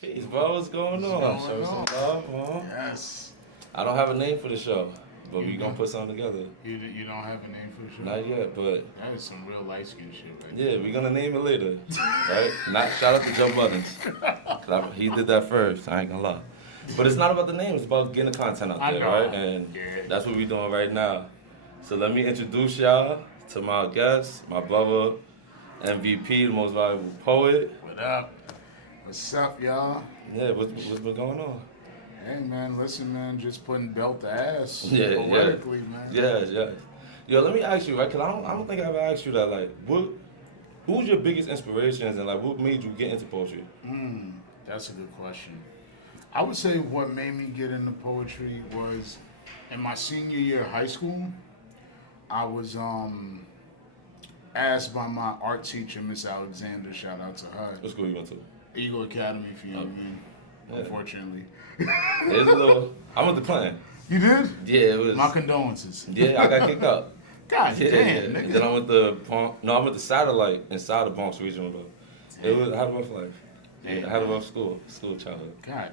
Peace, bro. What's going on? Show some love, man. Yes. I don't have a name for the show, but we You gonna don't- put something together. You don't have a name for the show? Not yet, but That is some real light skin shit right yeah, we gonna name it later, right? Not shout out to Joe Buttons. He did that first. I ain't gonna lie. But it's not about the name. It's about getting the content out I there, know. right? And that's what we doing right now. So let me introduce y'all to my guest, my brother, MVP, the most valuable poet. What up? What's up, y'all? Yeah, what's been going on? Hey, man, listen, man, just putting belt to ass Yeah, poetically, man. Yeah. Yo, let me ask you, right? Cause I don't think I ever asked you that. Like, who's your biggest inspirations, and like, what made you get into poetry? That's a good question. I would say what made me get into poetry was in my senior year of high school. I was asked by my art teacher, Miss Alexander, shout out to her, What school you went to? Eagle Academy for young men, Yeah. unfortunately. There's a little. I went to Clinton. You did? Yeah, it was. My condolences. Yeah, I got kicked out. God Yeah, damn, And nigga. then I went to I went to Satellite inside the Bronx regional though. It was I had a rough life. Yeah, I had a rough school childhood. God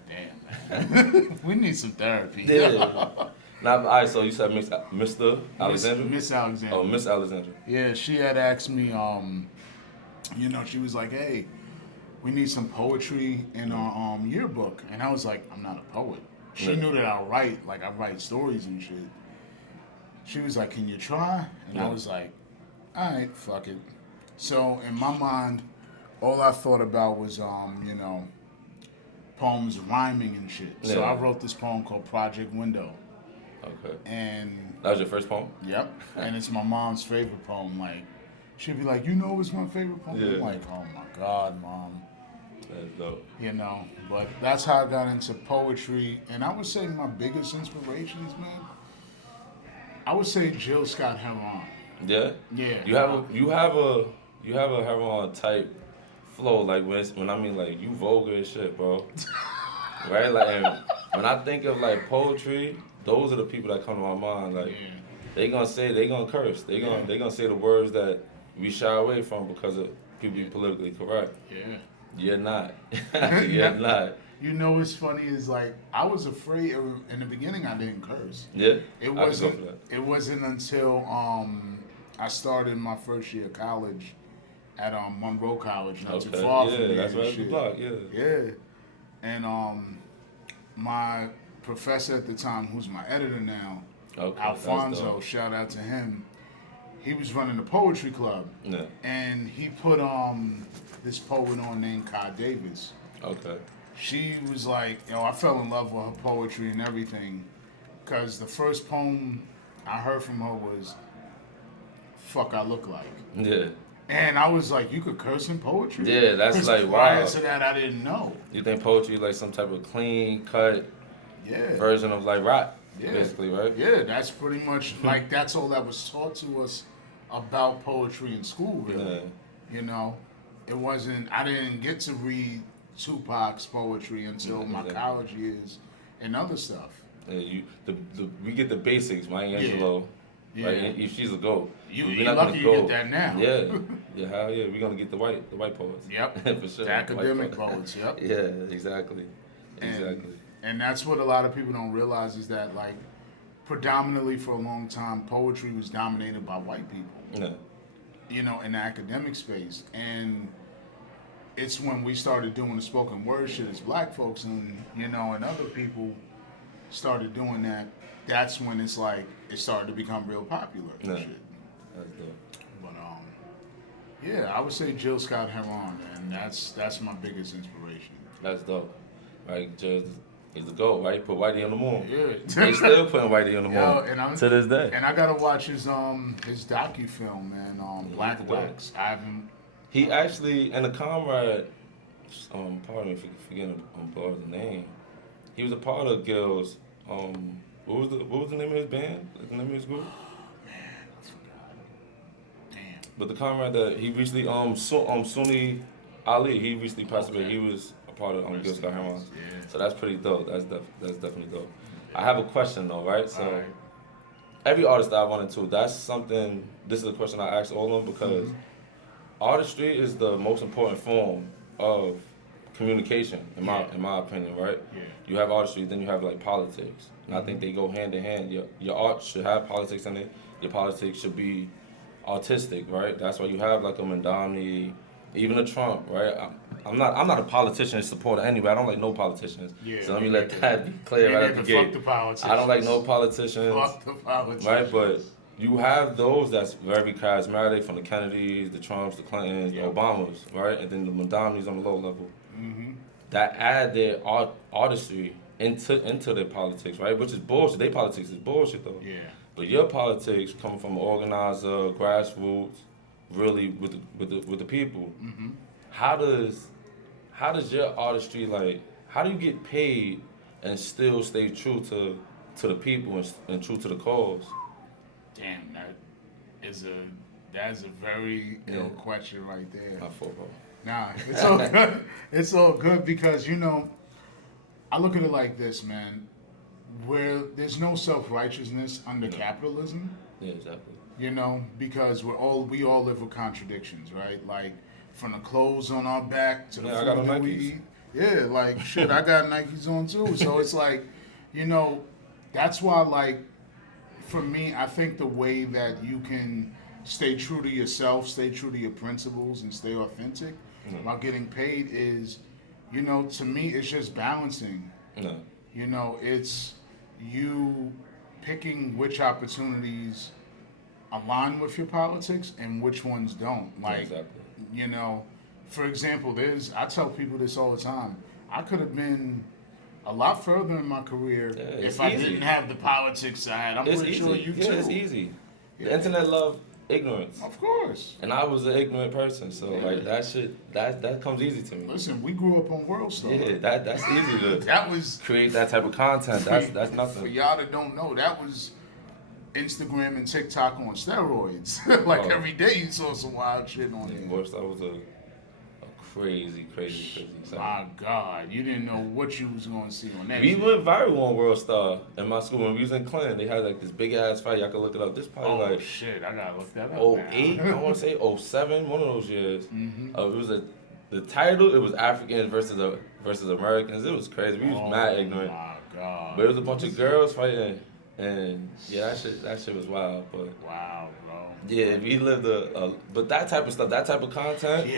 damn, man. We need some therapy. Yeah. Now, all right. So you said Mr. Alexandra? Miss Alexander. Oh, Miss Alexandra. Yeah, she had asked me, she was like, hey, we need some poetry in our yearbook. And I was like, I'm not a poet. She Yeah. knew that I write stories and shit. She was like, can you try? And I Yeah. was like, all right, fuck it. So in my mind, all I thought about was, poems rhyming and shit. So Yeah. I wrote this poem called Project Window. Okay. And That was your first poem? yep. And it's my mom's favorite poem. Like, she'd be like, you know it's my favorite poem? Yeah. I'm like, oh my God, Mom. That's dope. But that's how I got into poetry. And I would say my biggest inspirations, man, I would say Jill Scott Heron. Yeah. Yeah. You have a Heron type flow, like when I mean like you vulgar as shit, bro. Right? Like and when I think of like poetry, those are the people that come to my mind. Like Yeah. they gonna curse. They gonna say the words that we shy away from because of people be politically correct. Yeah. You're not. You're not. You know what's funny is like I was afraid in the beginning I didn't curse. Yeah? It I could go wasn't for that. it wasn't until I started my first year of college at Monroe College, not too far from Yeah, me. that's and right at the shit. block, yeah. Yeah. And my professor at the time, who's my editor now, Okay. that's Alfonso, dope. shout out to him. He was running the poetry club. Yeah. And he put this poet on named Kai Davis. Okay. She was like, I fell in love with her poetry and everything. Because the first poem I heard from her was, Fuck I Look Like. Yeah. And I was like, you could curse in poetry? Yeah, that's 'Cause like, prior wow. to that, I didn't know. You think poetry is like some type of clean cut Yeah. version of like rap, Yeah. basically, right? Yeah, that's pretty much, like, that's all that was taught to us about poetry in school, really. Yeah. It wasn't, I didn't get to read Tupac's poetry until my exactly. college years and other stuff. Yeah, we get the basics, Maya Angelou. Yeah. Right? If she's a goat. You're We're not lucky gonna you go- get that now. Yeah, hell yeah. We're gonna get the white poets. Yep. For sure. The academic White poets, yep. Yeah, exactly. Exactly. And that's what a lot of people don't realize is that, like, predominantly for a long time, poetry was dominated by white people, Yeah. in the academic space. And it's when we started doing the spoken word shit as black folks and, and other people started doing that, that's when it's like, it started to become real popular and Yeah. shit. That's dope. But, yeah, I would say Jill Scott Heron, and that's my biggest inspiration. That's dope. Right, just he's the GOAT, right? Put Whitey on the moon. Yeah. They still putting Whitey on the moon Yo, and to this day. And I gotta watch his docu-film, man, Black he's dope. Wax. I haven't. He actually, and the comrade, pardon me for forgetting the name. He was a part of Gil's. What was the name of his band? The name of his group? Man, I forgot. Damn. But the comrade that he recently, Sunni Ali, he recently passed away. He was a part of Gil Scott Heron. Yeah. So that's pretty dope. That's definitely dope. I have a question though, right? So Alright. every artist that I run into, that's something. This is a question I ask all of them because artistry is the most important form of communication, in my opinion, right? Yeah. You have artistry, then you have like politics, and I think they go hand in hand. Your art should have politics in it. Your politics should be artistic, right? That's why you have like a Mandami, even a Trump, right? I'm not a politician supporter anyway. I don't like no politicians. Yeah, So let me let that be clear right at the fuck gate. the politicians. I don't like no politicians. Fuck the politicians. Right, but you have those that's very charismatic, from the Kennedys, the Trumps, the Clintons, the Obamas, right? And then the Madamis on the low level. Mm-hmm. That add their artistry into their politics, right? Which is bullshit. Their politics is bullshit though. Yeah. But your politics coming from an organizer, grassroots, really with the people. Mm-hmm. How does your artistry, like, how do you get paid and still stay true to the people and true to the cause? Damn, that's a very ill question right there. My fault, bro. Nah, it's all good. It's all good because, I look at it like this, man. Where there's no self-righteousness under capitalism. Yeah, exactly. Because we all live with contradictions, right? Like, from the clothes on our back to the I got food that we Nikes. eat. Yeah, like, shit, I got Nikes on too. So it's like, that's why, like, for me, I think the way that you can stay true to yourself, stay true to your principles, and stay authentic while getting paid is, to me, it's just balancing. No. It's you picking which opportunities align with your politics and which ones don't. Like, exactly. For example, I tell people this all the time. I could have been a lot further in my career if I didn't have the politics side. I'm pretty sure you too. Yeah, it's easy. The internet love ignorance. Of course. And I was an ignorant person, so like that shit, that comes easy to me. Listen, we grew up on World Star. Yeah, that's easy to that was create that type of content. That's nothing. For y'all that don't know, that was Instagram and TikTok on steroids. Every day you saw some wild shit on there. World Star was a crazy site. My God, you didn't know what you was going to see on that. We went viral on World Star in my school when we was in Clinton. They had like this big ass fight. Y'all can look it up. This probably like shit, I gotta look that up. 08, I want to say 07, one of those years. Mm-hmm. It was the title. It was Africans versus Americans. It was crazy. We was mad ignorant. My God. But it was a bunch of girls fighting, and yeah, that shit was wild. But wow, bro. yeah, we lived but that type of stuff, that type of content,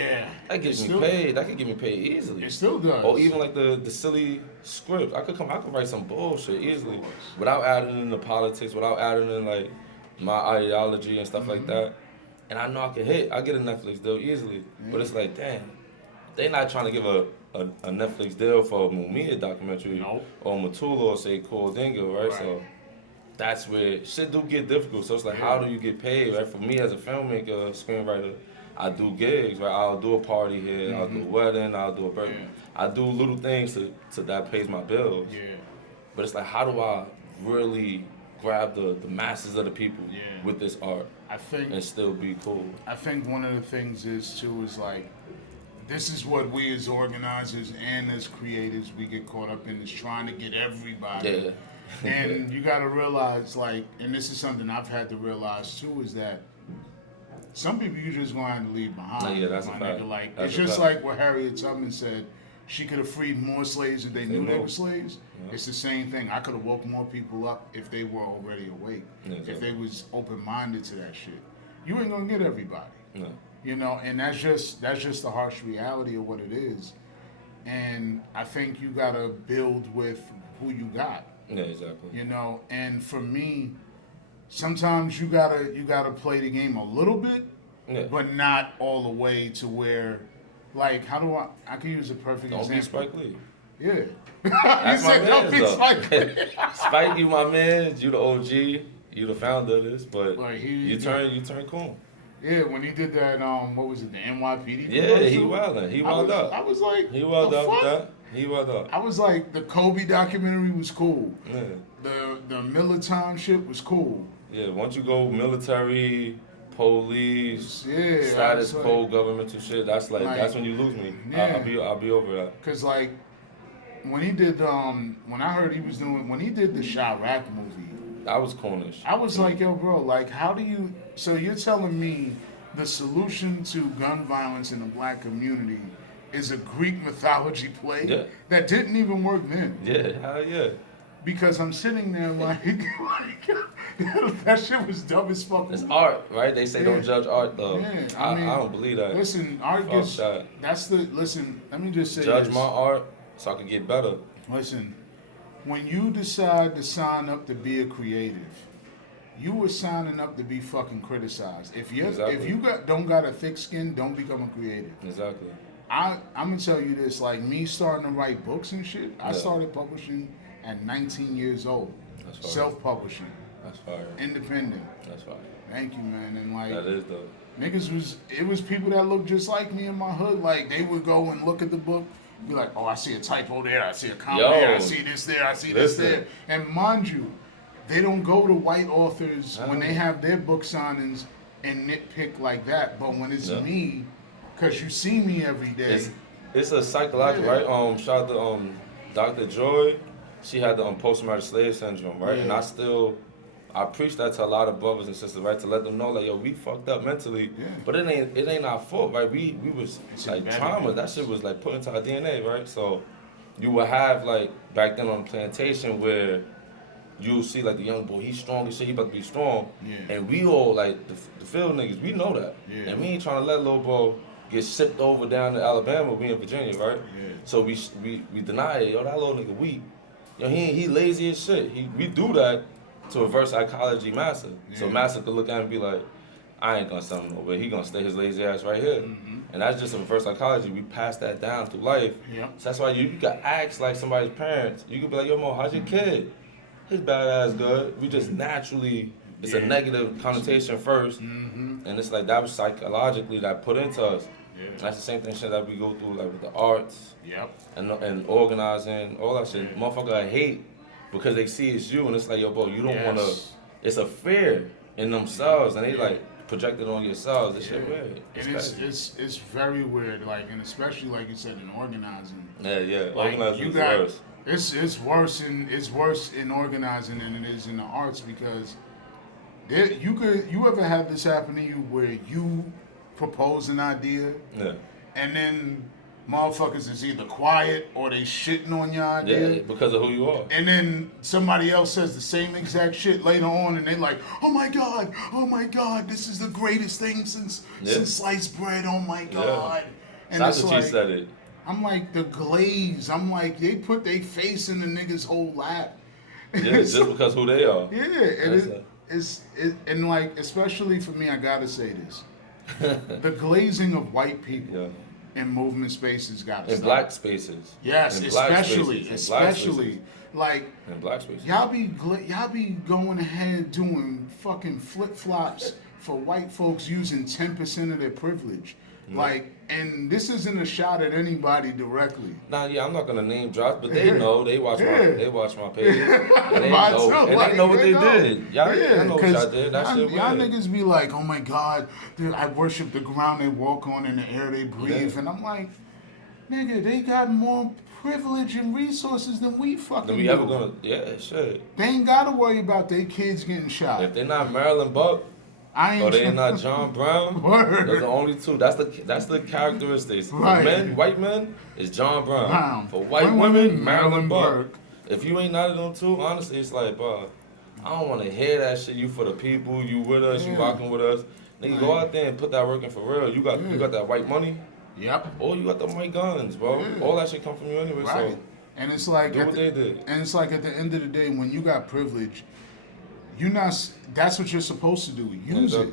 that gets me paid. That could get me paid easily. It still does. Or even like the silly script. I could write some bullshit easily without adding in the politics, without adding in like my ideology and stuff like that. And I know I can hit. I get a Netflix deal easily. But it's like, damn, they not trying to give a Netflix deal for a Mumia documentary or Matula or say Cool Dingo, right? So that's where shit do get difficult. So it's like, how do you get paid, right? For me as a filmmaker, screenwriter, I do gigs, right? I'll do a party here, I'll do a wedding, I'll do a birthday. I do little things to that pays my bills. Yeah. But it's like, how do I really grab the masses of the people with this art and still be cool? I think one of the things is like, this is what we as organizers and as creatives, we get caught up in, is trying to get everybody. Yeah. And you got to realize, like, and this is something I've had to realize too, is that some people you just going to have to leave behind. Yeah, that's a fact. Like, that's it's just like what Harriet Tubman said. She could have freed more slaves if they knew they were slaves. Yeah. It's the same thing. I could have woke more people up if they were already awake. Yeah, exactly. If they was open-minded to that shit. You ain't going to get everybody. No. And that's just the harsh reality of what it is. And I think you got to build with who you got. Yeah, exactly. And for me, sometimes you gotta play the game a little bit, but not all the way to where, like, how do I can use a perfect example. Don't be Spike Lee. Yeah. That's you said don't be Spike Lee. Spike, you my man. You the OG. You the founder of this, but you turn cool. Yeah, when he did that, what was it, the NYPD? Yeah, he wildin'. He wild up. I was like, he wild up with that. He wild up. I was like, the Kobe documentary was cool. Yeah. The Militant shit was cool. Yeah, once you go military, police, status quo, governmental shit, that's that's when you lose me. Yeah. I'll be over that. Cause like when he did when I heard he was doing when he did the Chirac movie, I was cornish. I was like, yo, bro, like, how do you? So you're telling me the solution to gun violence in the black community is a Greek mythology play Yeah. that didn't even work then. Yeah, hell yeah. Because I'm sitting there like that shit was dumb as fuck. It's art, right? They say don't judge art though. Yeah, I don't believe that. Listen, art Fuck gets. that. Listen, let me just say Judge this. my art so I can get better. Listen, when you decide to sign up to be a creative, you were signing up to be fucking criticized. If you don't got a thick skin, don't become a creative. Exactly. I'm gonna tell you this, like me starting to write books and shit. I Yeah. started publishing at 19 years old. That's fire. Self-publishing, That's fire. independent. That's fire. Thank you, man. And like That is dope. it was people that looked just like me in my hood. Like they would go and look at the book, be like, oh, I see a typo there, I see a comma there, I see this there, I see this there. And mind you, they don't go to white authors when they have their book signings and nitpick like that. But when it's me, because you see me every day. It's a psychological, right? Shout out to Dr. Joy. She had the post-traumatic slave syndrome, right? Yeah. And I preach that to a lot of brothers and sisters, right? To let them know, like, yo, we fucked up mentally, but it ain't our fault, right? We was like trauma. That shit was like put into our DNA, right? So you would have like back then on the plantation where you'll see like the young boy, he's strong as shit, he about to be strong, and we all like the field niggas, we know that, and we ain't trying to let little bro get shipped over down to Alabama, we in Virginia, right? So we deny it, yo, that little nigga weak. Yo, he lazy as shit. We do that to reverse psychology master. So master could look at him and be like, I ain't gonna send him over. He gonna stay his lazy ass right here. And that's just a reverse psychology. We pass that down through life. So that's why you got ask like somebody's parents. You could be like, yo, Mo, how's your kid? His bad ass good. We just naturally, it's a negative connotation first. And it's like that was psychologically that put into us. That's the same thing shit that we go through like with the arts and organizing, all that shit. Motherfucker I hate because they see it's you and it's like, yo, bro, you don't wanna, it's a fear in themselves and they like project it on yourselves. This shit weird. It's very weird, like, and especially like you said in organizing. Yeah. Like, Organizing is worse. It's worse in organizing than it is in the arts because you ever have this happen to you where you propose an idea and then motherfuckers is either quiet or they shitting on your idea. Yeah, because of who you are. And then somebody else says the same exact shit later on and they like, oh my God, this is the greatest thing since sliced bread, oh my God. And that's it's what like, she said it. I'm like, the glaze, I'm like, they put their face in the nigga's whole lap. Yeah, just because who they are. Yeah, and like, especially for me, I gotta say this. The glazing of white people in movement spaces got to stop. In black spaces. Yes, in especially like in black spaces. Y'all be going ahead doing fucking flip flops for white folks using 10% of their privilege. Like, and this isn't a shot at anybody directly. Nah, I'm not gonna name drop, but they know. They watch my page. And they know what they did. Y'all know what y'all did. That shit y'all niggas be like, oh my God, I worship the ground they walk on and the air they breathe. And I'm like, nigga, they got more privilege and resources than we fucking do. Ever gonna, shit. They ain't gotta worry about their kids getting shot. If they're not Marilyn Buck, or they not John Brown, those are the only two. That's the characteristics. Right. For men, white men, is John Brown. For white women, Marilyn Buck. If you ain't none of them two, honestly, it's like, bro, I don't want to hear that shit. You for the people, you with us, you rocking with us. Nigga, go out there and put that work in for real. You got that white money. Or you got them white guns, bro. All that shit come from you anyway. So and it's like do what they did. And it's like at the end of the day, when you got privilege, that's what you're supposed to do. Use it.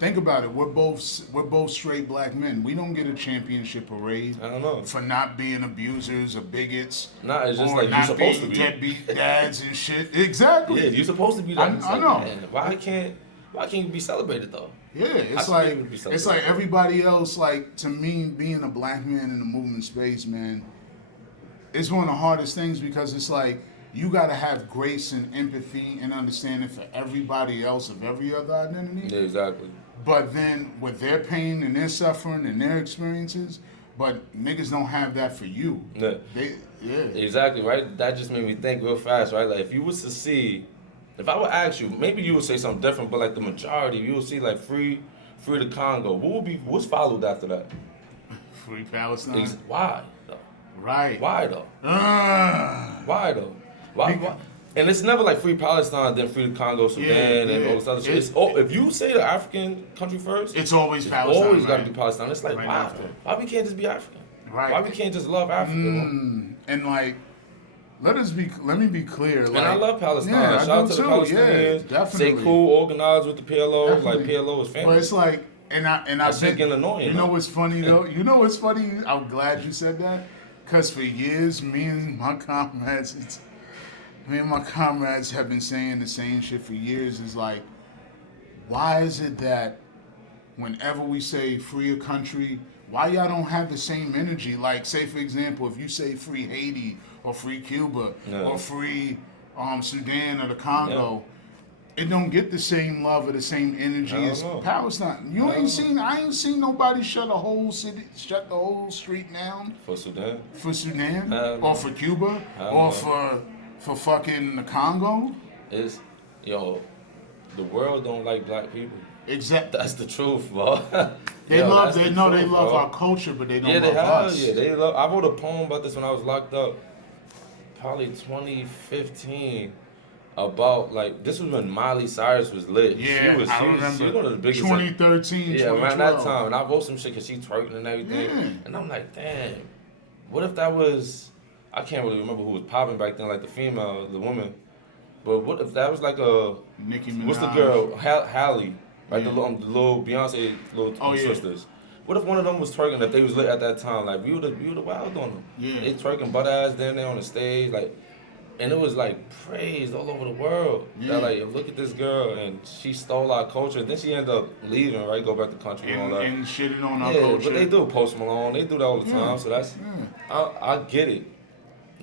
Think about it. We're both straight black men. We don't get a championship parade. I don't know. For not being abusers or bigots. Nah, it's just like you're supposed to be. Deadbeat dads and shit. Exactly. Yeah, you're supposed to be that. I know. Man, why can't you be celebrated though? Yeah, it's like everybody else. Like, to me, being a black man in the movement space, man, it's one of the hardest things because it's like, you gotta have grace and empathy and understanding for everybody else of every other identity. Yeah, exactly. But then with their pain and their suffering and their experiences, but niggas don't have that for you. Yeah. Exactly, right? That just made me think real fast, right? Like, if you was to see, if I would ask you, maybe you would say something different, but like the majority, you would see like free the Congo. What's followed after that? Free Palestine. Why though? Right. Why though? Why though? Why? And it's never like free Palestine, then free the Congo, Sudan, and all this other shit. If you say the African country first, it's always Palestine. Always got to be Palestine. It's like, why? Why we can't just be African? Right. Why we can't just love Africa? And like, let me be clear. Like, and I love Palestine. Yeah, Shout out to the Palestinians. Yeah, definitely. Stay cool, organized with the PLO. Definitely. Like PLO is family. But it's like, I think annoying. You know what's funny though? You know what's funny? I'm glad you said that, because for years, me and my comrades have been saying the same shit for years. Is like, why is it that whenever we say free a country, why y'all don't have the same energy? Like, say for example, if you say free Haiti or free Cuba or free Sudan or the Congo, it don't get the same love or the same energy as Palestine. I ain't seen nobody shut the whole street down for Sudan. For Sudan or for Cuba or for fucking the Congo. The world don't like black people. Exactly. That's the truth, bro. They love our culture, but they don't love us. Yeah, they love. I wrote a poem about this when I was locked up, probably 2015. About like this was when Miley Cyrus was lit. Yeah, I remember. She was one of the biggest. 2013. Yeah, around that time, and I wrote some shit because she twerking and everything. Yeah. And I'm like, damn, what if that was? I can't really remember who was popping back then, like the woman. But what if that was like a Nicki Minaj? What's the girl? Halle, right? The little Beyonce sisters. What if one of them was twerking? If they was lit at that time, like we would have wild on them. Yeah. They twerking butt ass down there on the stage, like. And it was like praised all over the world. Yeah. That like, look at this girl, and she stole our culture. Then she ended up leaving, right? Go back to country and all that. And shitting on our culture. But they do Post Malone. They do that all the time. So that's, I get it.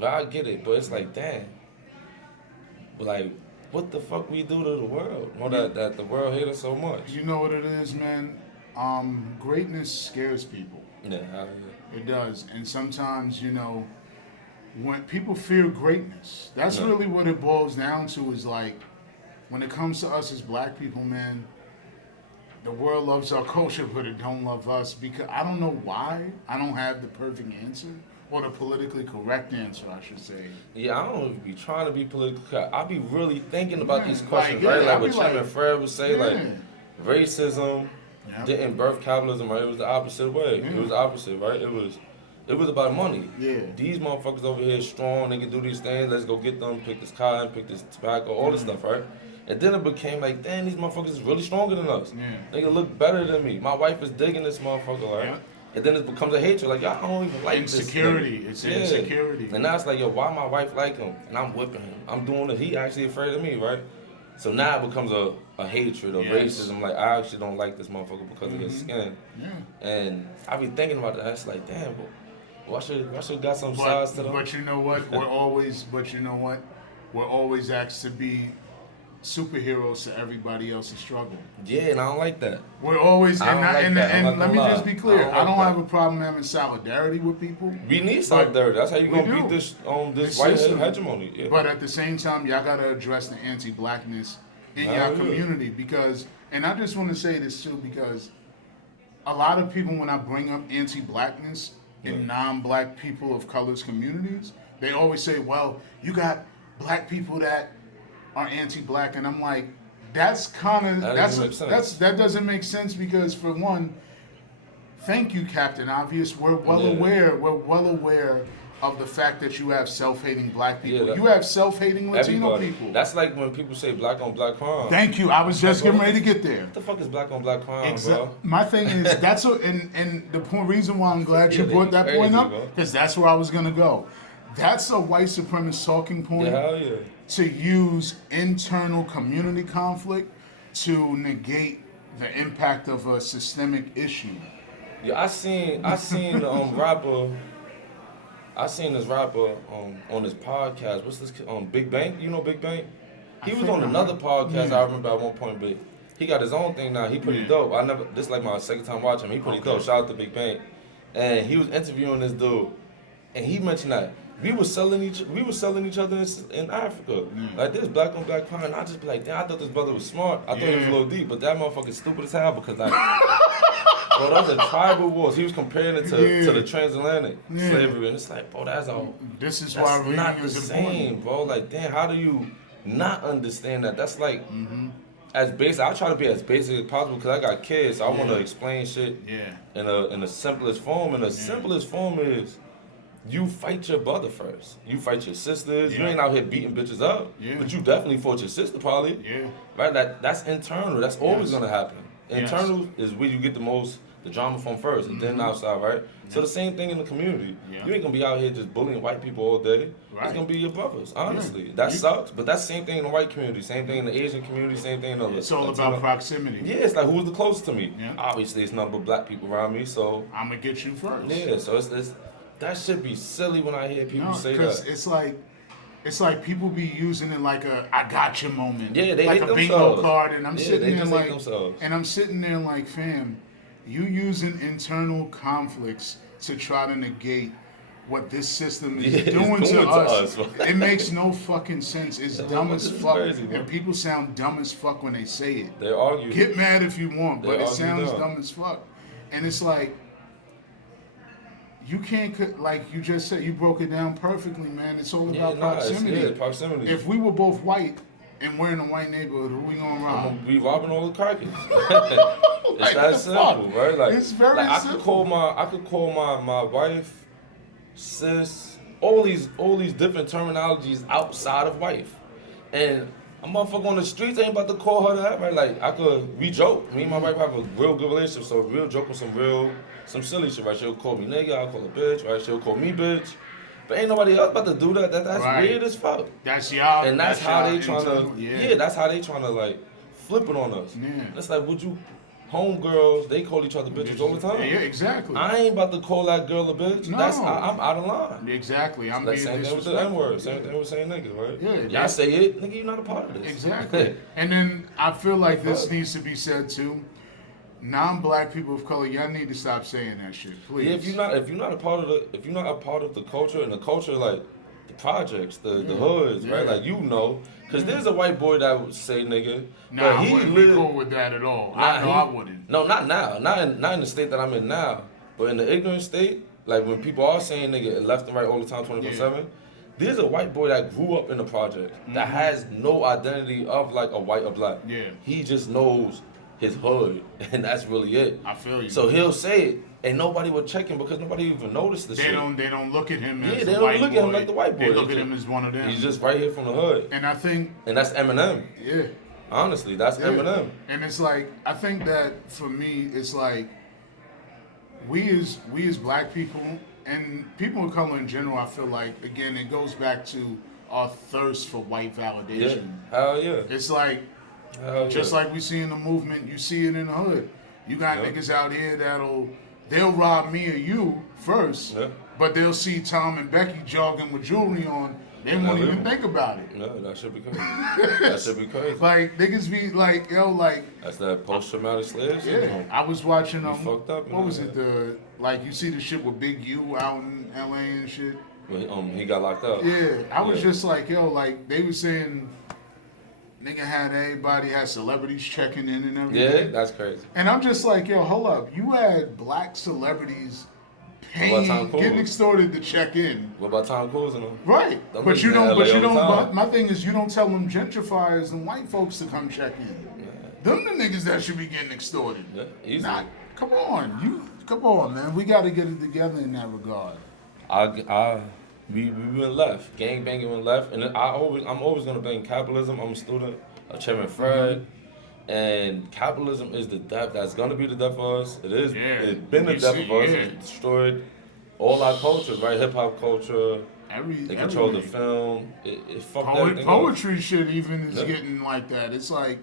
I get it. But it's like, damn. But like, what the fuck we do to the world? Or that the world hate us so much. You know what it is, man? Greatness scares people. Yeah. It does. And sometimes, when people fear greatness, that's really what it boils down to. Is like, when it comes to us as black people, man, the world loves our culture, but it don't love us. Because I don't know why. I don't have the perfect answer, or the politically correct answer, I should say. Yeah, I don't be trying to be politically correct. I be really thinking about these questions, right? Like what Chairman Fred would say, like racism didn't birth capitalism, right? It was the opposite way. It was the opposite, right? It was about money. Yeah. These motherfuckers over here strong, they can do these things, let's go get them, pick this cotton, pick this tobacco, all this stuff, right? And then it became like, damn, these motherfuckers is really stronger than us. Yeah. They can look better than me. My wife is digging this motherfucker, right? Yeah. And then it becomes a hatred, like, y'all don't even like insecurity. this. Insecurity. And now it's like, yo, why my wife like him? And I'm whipping him. I'm doing it. He actually afraid of me, right? So now it becomes a hatred of racism. Like, I actually don't like this motherfucker because of his skin. Yeah. And I be thinking about that. It's like, damn, but I should got some sides to them. But you know what? We're always asked to be superheroes to everybody else's struggle. Yeah, and I don't like that. We're always, and let me just be clear. I don't have a problem having solidarity with people. We need solidarity. That's how you gonna beat this white hegemony. Yeah. But at the same time, y'all gotta address the anti-blackness in your community because, and I just want to say this too, because a lot of people, when I bring up anti-blackness in non-black people of color's communities, they always say, well, you got black people that are anti-black, and I'm like, that doesn't make sense because, for one, thank you, Captain Obvious. We're well aware of the fact that you have self-hating black people. You have self-hating Latino people. That's like when people say black on black crime. Thank you. I was just getting ready to get there. What the fuck is black on black crime, bro? My thing is, and the reason why I'm glad you brought that point up, because that's where I was gonna go. That's a white supremacist talking point. Hell yeah. To use internal community conflict to negate the impact of a systemic issue. Yeah, I seen rapper. I seen this rapper on this podcast. What's this? Big Bank. You know Big Bank? He was on another podcast. I remember at one point, but he got his own thing now. He pretty dope. This is like my second time watching him. He pretty dope. Shout out to Big Bank. And he was interviewing this dude, and he mentioned that we were selling each other in Africa. Like this black on black crime. And I just be like, damn, I thought this brother was smart. I thought he was a little deep, but that motherfucker's stupid as hell because like Bro, those are tribal wars. He was comparing it to the transatlantic slavery, and it's like, bro, that's why reading not the is same, important. bro. Like, damn, how do you not understand that? That's like, as basic. I try to be as basic as possible because I got kids. So I want to explain shit in the simplest form. And the simplest form is you fight your brother first. You fight your sisters. You ain't out here beating bitches up, but you definitely fought your sister probably. Right? That's internal. That's always gonna happen. Internal is where you get the drama from first, and then outside, right? So the same thing in the community. You ain't gonna be out here just bullying white people all day. It's gonna be your brothers, honestly. That sucks, but that's the same thing in the white community, same thing in the Asian community, same thing in the... It's all about proximity. Yeah, it's like, who's the closest to me? Obviously, it's nothing but black people around me, so... I'm gonna get you first. Yeah, so it's that should be silly when I hear people say that. It's like people be using it like a I gotcha moment. Yeah, they like hate a bingo themselves. card, and I'm sitting there like, themselves. and I'm sitting there like, fam, you using internal conflicts to try to negate what this system is doing to us. It makes no fucking sense. It's dumb as fuck, crazy, and people sound dumb as fuck when they say it. They argue. Get mad if you want, but it sounds dumb as fuck, and it's like. You can't, like you just said, you broke it down perfectly, man. It's all about proximity. Proximity. If we were both white and we're in a white neighborhood, who we gonna rob? I'm gonna be robbing all the crackers. It's like, that simple, right? Like, it's very simple. I could call my wife, sis, all these different terminologies outside of wife, and a motherfucker on the streets ain't about to call her that, right? Like we joke. Me and my wife have a real good relationship, so real joke with some silly shit, right? She'll call me nigga, I'll call her bitch, right? She'll call me bitch. But ain't nobody else about to do that. That's weird as fuck. That's y'all. And that's how they trying to, that's how they trying to like flip it on us. Yeah. It's like, would you, homegirls, they call each other bitches all the time. Yeah, exactly. I ain't about to call that girl a bitch. No. I'm out of line. Exactly. I'm like being same thing with the N-word. Same thing with saying nigga, right? Yeah. Y'all say it, nigga, you're not a part of this. Exactly. And then I feel like this needs to be said too. Non-black people of color, y'all need to stop saying that shit, please. Yeah, if you're not a part of the culture, and the culture like the projects, the hoods, right? Like because there's a white boy that would say nigga. Nah, I wouldn't be cool with that at all. I wouldn't. No, not now. Not in the state that I'm in now. But in the ignorant state, like when people are saying nigga left and right all the time, 24/7. There's a white boy that grew up in the project that has no identity of like a white or black. Yeah. He just knows his hood, and that's really it. I feel you. So he'll say it, and nobody would check him because nobody even noticed the shit. They don't look at him as they don't look at him like the white boy. They look at him as one of them. He's just right here from the hood. And I think... And that's Eminem. Yeah. Honestly, that's Eminem. And it's like, I think that for me, it's like, we as black people, and people of color in general, I feel like, again, it goes back to our thirst for white validation. Yeah. Hell yeah. It's like, just like we see in the movement, you see it in the hood. You got niggas out here they'll rob me or you first, but they'll see Tom and Becky jogging with jewelry on. They won't even think about it. No, that should be crazy. That should be crazy. Like, niggas be like, That's that post-traumatic slave syndrome. I was watching, fucked up, what was it, you see the shit with Big U out in L.A. and shit? When he got locked up. Yeah, I was just like, they were saying... Nigga had celebrities checking in and everything. Yeah, that's crazy. And I'm just like, hold up. You had black celebrities getting extorted to check in. What about Tom Cruise and them? Right. But you don't, my thing is you don't tell them gentrifiers and white folks to come check in. Yeah. Them the niggas that should be getting extorted. Yeah, easy. Come on, man. We got to get it together in that regard. We went left. Gang banging went left. And I'm always gonna blame capitalism. I'm a student of Chairman Fred. And capitalism is the death. That's gonna be the death of us. It is. Yeah. It's been the death of us. It destroyed all our cultures, right? Hip hop culture. They control the film. It fucked everything Poetry shit even is getting like that. It's like,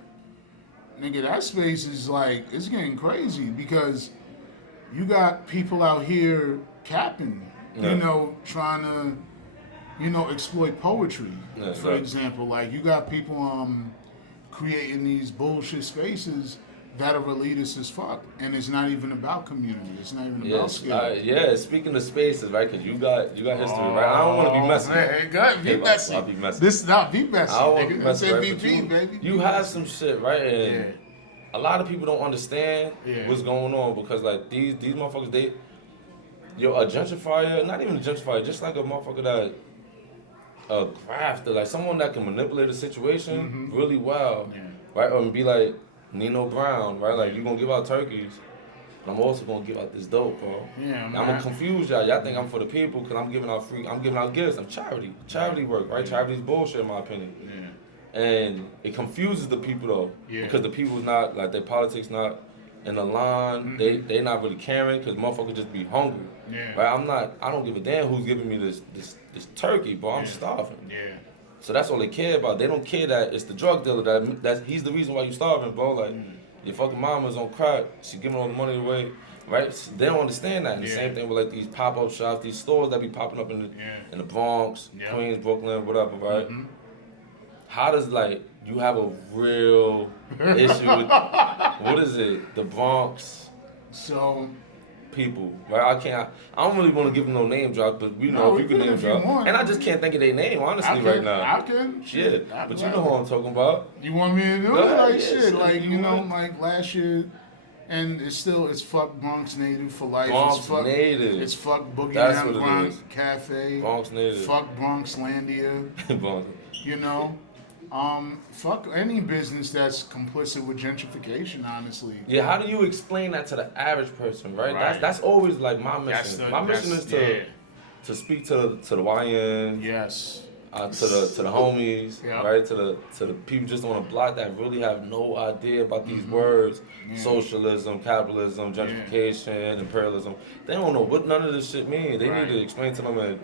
nigga, that space is like, it's getting crazy because you got people out here capping. Trying to, exploit poetry, for example. Like, you got people creating these bullshit spaces that are elitist as fuck. And it's not even about community. It's not even about skill. Speaking of spaces, right? Because you got history, right? I don't want to be messy. Man, go ahead, be messy. I'll be messy. This is not be messy. I don't want to be messy, right? MVP, baby. You have some shit, right? And a lot of people don't understand Yeah. what's going on because like these motherfuckers, a gentrifier, not even a gentrifier, just like a motherfucker that a grafter, like someone that can manipulate a situation really well, right? Or be like Nino Brown, right? Like you gonna give out turkeys, but I'm also gonna give out this dope, bro. Yeah, I'm gonna confuse y'all. Y'all think I'm for the people because I'm giving out gifts. I'm charity work, right? Charity's bullshit in my opinion. Yeah. And it confuses the people though, because the people's not like their politics not in the line. They not really caring because motherfuckers just be hungry. Yeah. Right? I don't give a damn who's giving me this turkey, bro. I'm starving. Yeah. So that's all they care about. They don't care that it's the drug dealer that he's the reason why you starving, bro. Like your fucking mama's on crack, she giving all the money away, right? So they don't understand that. And the same thing with like these pop-up shops, these stores that be popping up in the Bronx, Queens, Brooklyn, whatever, right? How does like you have a real issue with what is it? The Bronx So people, right? I don't really want to give them no name drop, but we know if you can name drop. And I just can't think of their name, honestly, right now. I can. Shit. Yeah, but you know who I'm talking about. You want me to do it? Like shit, like you know, like last year, and it's fuck Bronx native for life. Bronx native. It's fuck Boogie That's Down what it Bronx is. Cafe. Bronx native. Fuck Bronxlandia. Bronx. You know, fuck any business that's complicit with gentrification. Honestly. Yeah, how do you explain that to the average person, right? That's always like my mission. My mission is to speak to the YN. Yes. To the homies, right? To the people just on the block that really have no idea about these words, socialism, capitalism, gentrification, imperialism. They don't know what none of this shit means. They need to explain to them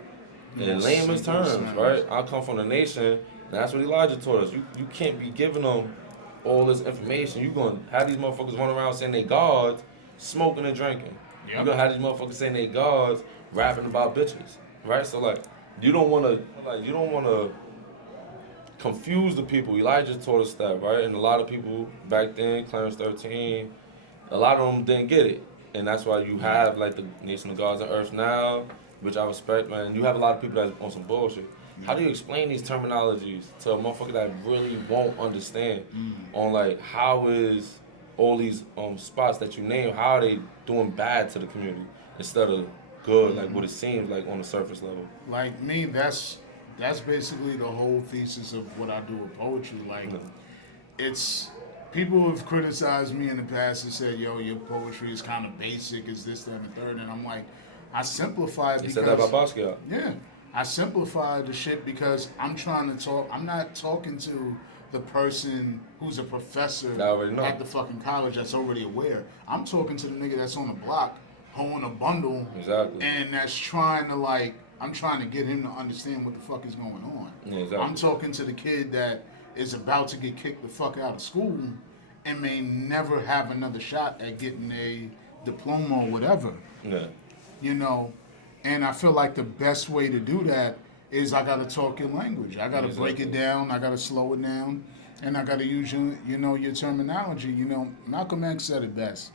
in layman's terms, right? I come from the nation, and that's what Elijah taught us. You can't be giving them all this information. You gonna have these motherfuckers run around saying they gods, smoking and drinking. You gonna have these motherfuckers saying they gods, rapping about bitches, right? So like. You don't want to confuse the people. Elijah taught us that, right? And a lot of people back then, Clarence 13, a lot of them didn't get it. And that's why you have like the Nation of Gods and Earth now, which I respect, man. You have a lot of people that's on some bullshit. How do you explain these terminologies to a motherfucker that really won't understand on like how is all these spots that you name, how are they doing bad to the community instead of good, like what it seems like on the surface level? Like me, that's basically the whole thesis of what I do with poetry. Like, it's people have criticized me in the past and said, "Yo, your poetry is kind of basic. Is this, that, and third?" And I'm like, I simplify it because said that about Basquiat. Yeah, I simplify the shit because I'm trying to talk. I'm not talking to the person who's a professor at the fucking college that's already aware. I'm talking to the nigga that's on the block holding a bundle, and that's trying to I'm trying to get him to understand what the fuck is going on. Yeah, exactly. I'm talking to the kid that is about to get kicked the fuck out of school and may never have another shot at getting a diploma or whatever. Yeah. You know, and I feel like the best way to do that is I gotta talk your language. I gotta break it down. I gotta slow it down, and I gotta use your terminology. You know, Malcolm X said it best.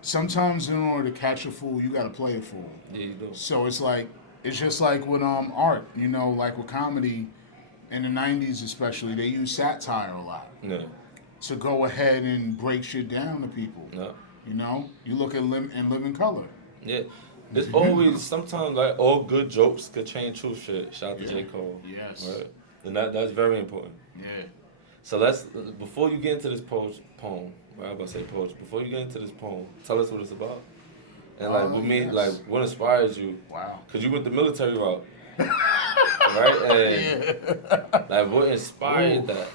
Sometimes in order to catch a fool, you gotta play a fool. Yeah, you do. So it's just like with art, like with comedy in the 90s especially, they use satire a lot. Yeah. To go ahead and break shit down to people. Yeah. You know? You look at Living Color. Yeah. There's always sometimes like all good jokes could change true shit. Shout out to J. Cole. Yes. Right? And that's very important. Yeah. So before you get into this poem, right? I'm about to say poetry. Before you get into this poem, tell us what it's about. And like with me, like what inspires you? Wow. Cause you went the military route, right? And like what inspired that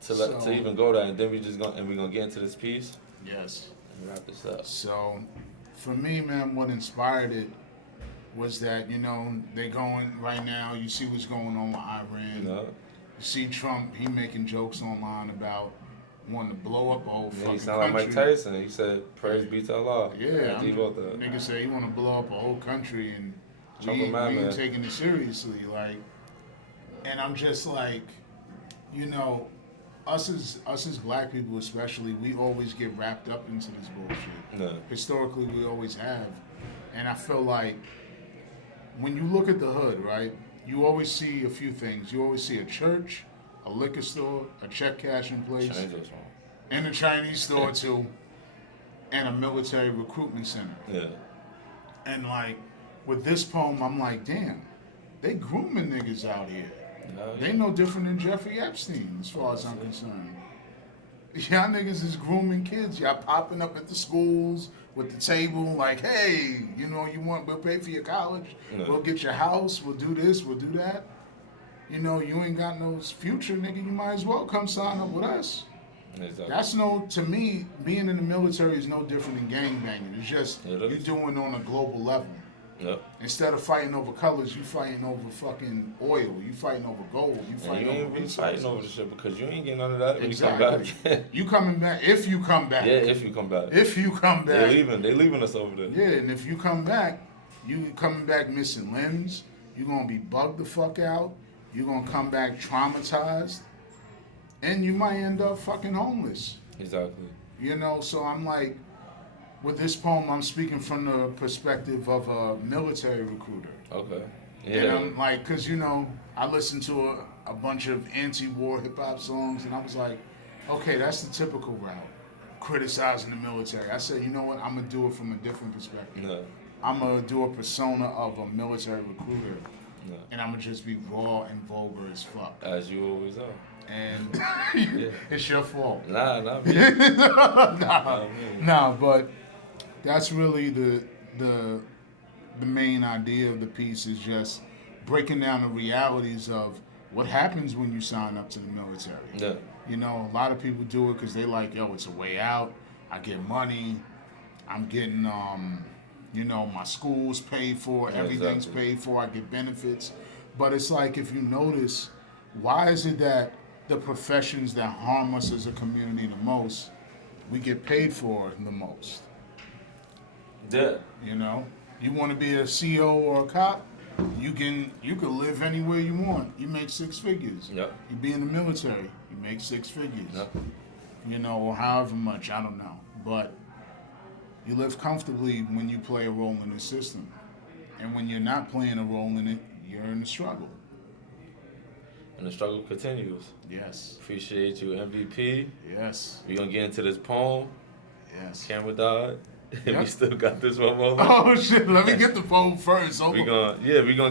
to even go there? And then we're gonna get into this piece. Yes. And wrap this up. So, for me, man, what inspired it was that they going right now. You see what's going on with Iran. Yeah. You see Trump. He making jokes online about wanting to blow up a whole fucking country. He sound like Mike Tyson. He said, "Praise be to Allah." Yeah, that. Nigga say he want to blow up a whole country, and we man. ain't taking it seriously. Like, and I'm just like, us as black people especially, we always get wrapped up into this bullshit. No. Historically, we always have, and I feel like when you look at the hood, right, you always see a few things. You always see a church, a liquor store, a check cashing place, in a Chinese store too, and a military recruitment center. Yeah. And like with this poem, I'm like, damn, they grooming niggas out here. No, They no different than Jeffrey Epstein, as far as I'm concerned. Y'all niggas is grooming kids. Y'all popping up at the schools with the table, like, hey, you know, we'll pay for your college, we'll get your house, we'll do this, we'll do that. You know, you ain't got no future, nigga. You might as well come sign up with us. Exactly. That's to me, being in the military is no different than gangbanging. It's just you're doing it on a global level. Yep. Instead of fighting over colors, you fighting over fucking oil. You fighting over gold. You fighting over ain't really fighting over the shit because you ain't getting none of that when exactly. you come back. You coming back if you come back. Yeah, if you come back. If you come back. They leaving us over there. Yeah, and if you come back, you coming back missing limbs. You're gonna be bugged the fuck out. You're gonna come back traumatized, and you might end up fucking homeless. Exactly. You know, so I'm like, with this poem, I'm speaking from the perspective of a military recruiter. Okay. Yeah. And I'm like, cause you know, I listened to a bunch of anti-war hip hop songs, and I was like, okay, that's the typical route, criticizing the military. I said, you know what, I'm gonna do it from a different perspective. No. I'm gonna do a persona of a military recruiter, No. and I'm gonna just be raw and vulgar as fuck. As you always are. And Yeah. it's your fault. Nah, not me. Nah, but that's really the main idea of the piece is just breaking down the realities of what happens when you sign up to the military. Yeah. You know, a lot of people do it because they like, yo, it's a way out. I get money. I'm getting, you know, my school's paid for. Yeah, Everything's exactly. paid for. I get benefits. But it's like, if you notice, why is it that the professions that harm us as a community the most, we get paid for the most? Yeah. You know, you want to be a CEO or a cop, you can live anywhere you want. You make six figures. Yep. You be in the military, you make six figures. Yep. You know, or however much, I don't know. But you live comfortably when you play a role in the system. And when you're not playing a role in it, you're in the struggle. And the struggle continues. Yes. Appreciate you, MVP. Yes. We're gonna get into this poem. Yes. Camera died. We Yep. still got this one more. Oh shit, let me get the phone first. We're gonna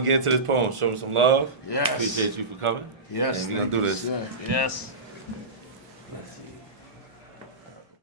get into this poem. Show them some love. Yes. Appreciate you for coming. Yes. And we're gonna thank do you, this. sir. Yes.